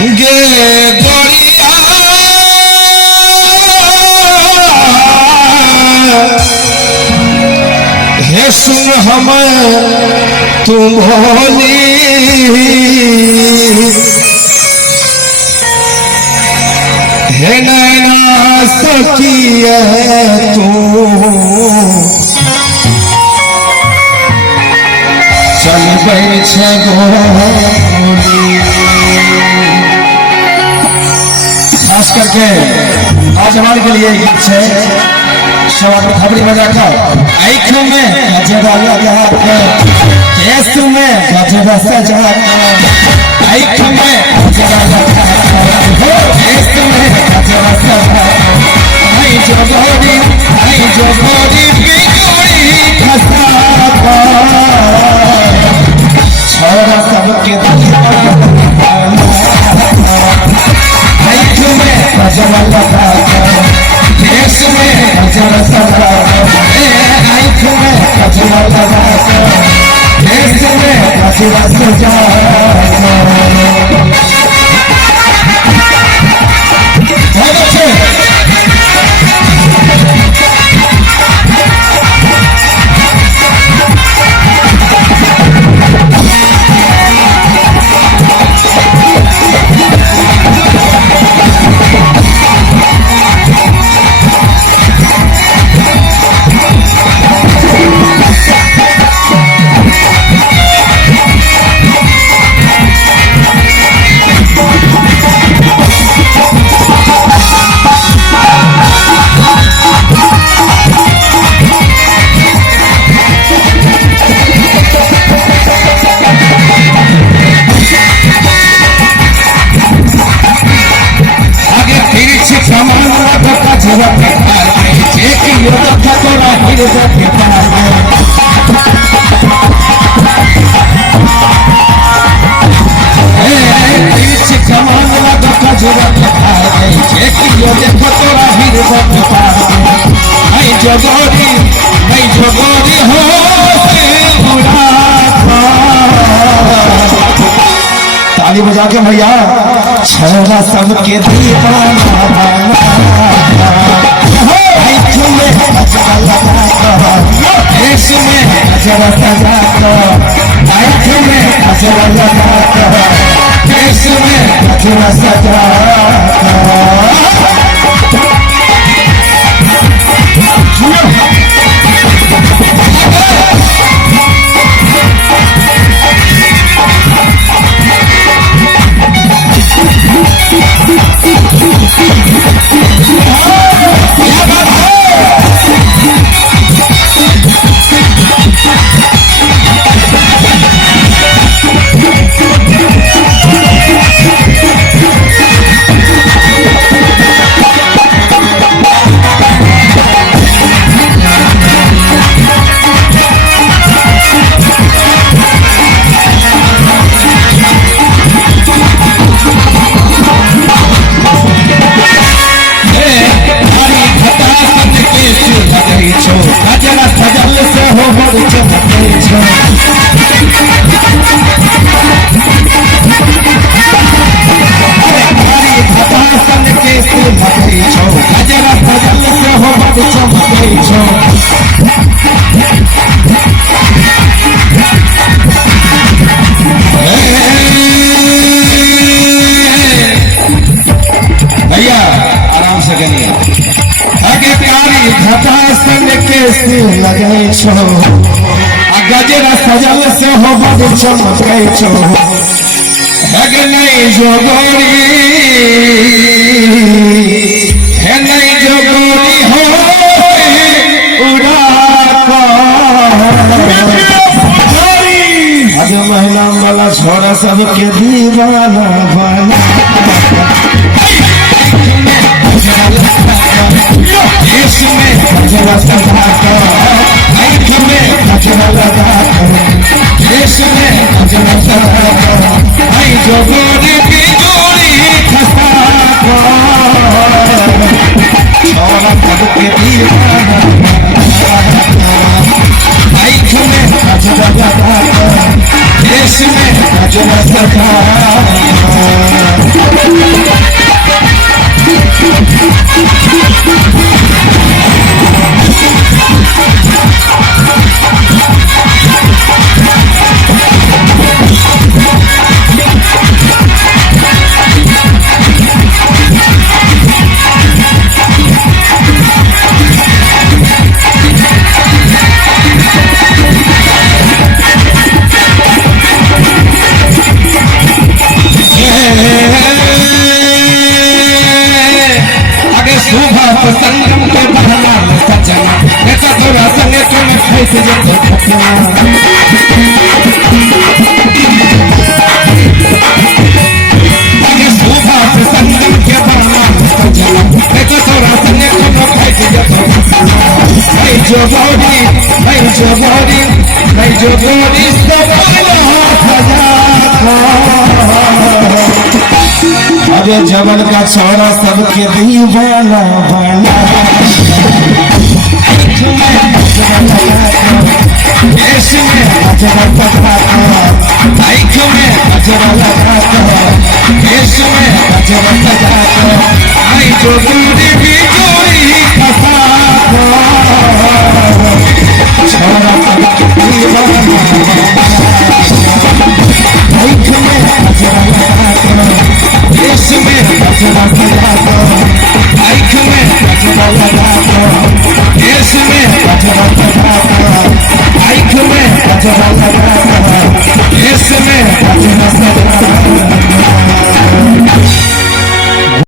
गे गोरिया हे सुन हम तुम भोली हे नैना सखिया तू चल बैठ गोली। खास करके नौजवान के लिए गीत है सब अपनी खबरी बजा कर आँख में गजरा लगा कर केस में गजरा सजा कर आँख में गजरा लगा कर केस में गजरा सजा आई जो गोरी बिगड़ी खसा छोरा सबके आँख में गजरा लगा कर केस में गजरा सजा आँख में गजरा लगा कर केस में गजरा सजा ताली बजा के भैया छोरा सबके दीवाना आँख में गजरा लगा कर केस में गजरा सजा कर आँख में गजरा लगा कर केस में गजरा सजा भैया आराम से करिए आगे कारी घटा संग के लगे छो गजरा सजल से हो बड़ चमके छो अगे नहीं जो गोरी है नहीं जो गोरी हो उड़ा आज महिला वाला छोरा सबके दीवाना बना इसमें गजरा सजा कर आँख में गजरा लगा कर इसमें गजरा सजा कर आई जो गोरी बिगड़ी खसा कर छोरा सबके दीवाना आँख में गजरा लगा कर इसमें गजरा सजा कर संगम के बहना सजना ऐसा थोड़ा संगे तुम कैसे जो सुबह से संगम के बहना सजना ऐसा थोड़ा संगे तुम कैसे जो बोली अरे जबल का छोरा सबके दीवाना बना देश में अजरा लगाता आँख में अजरा लगाता देश में अजरा लगाता आई जो दूरी भी जोड़ी फसाता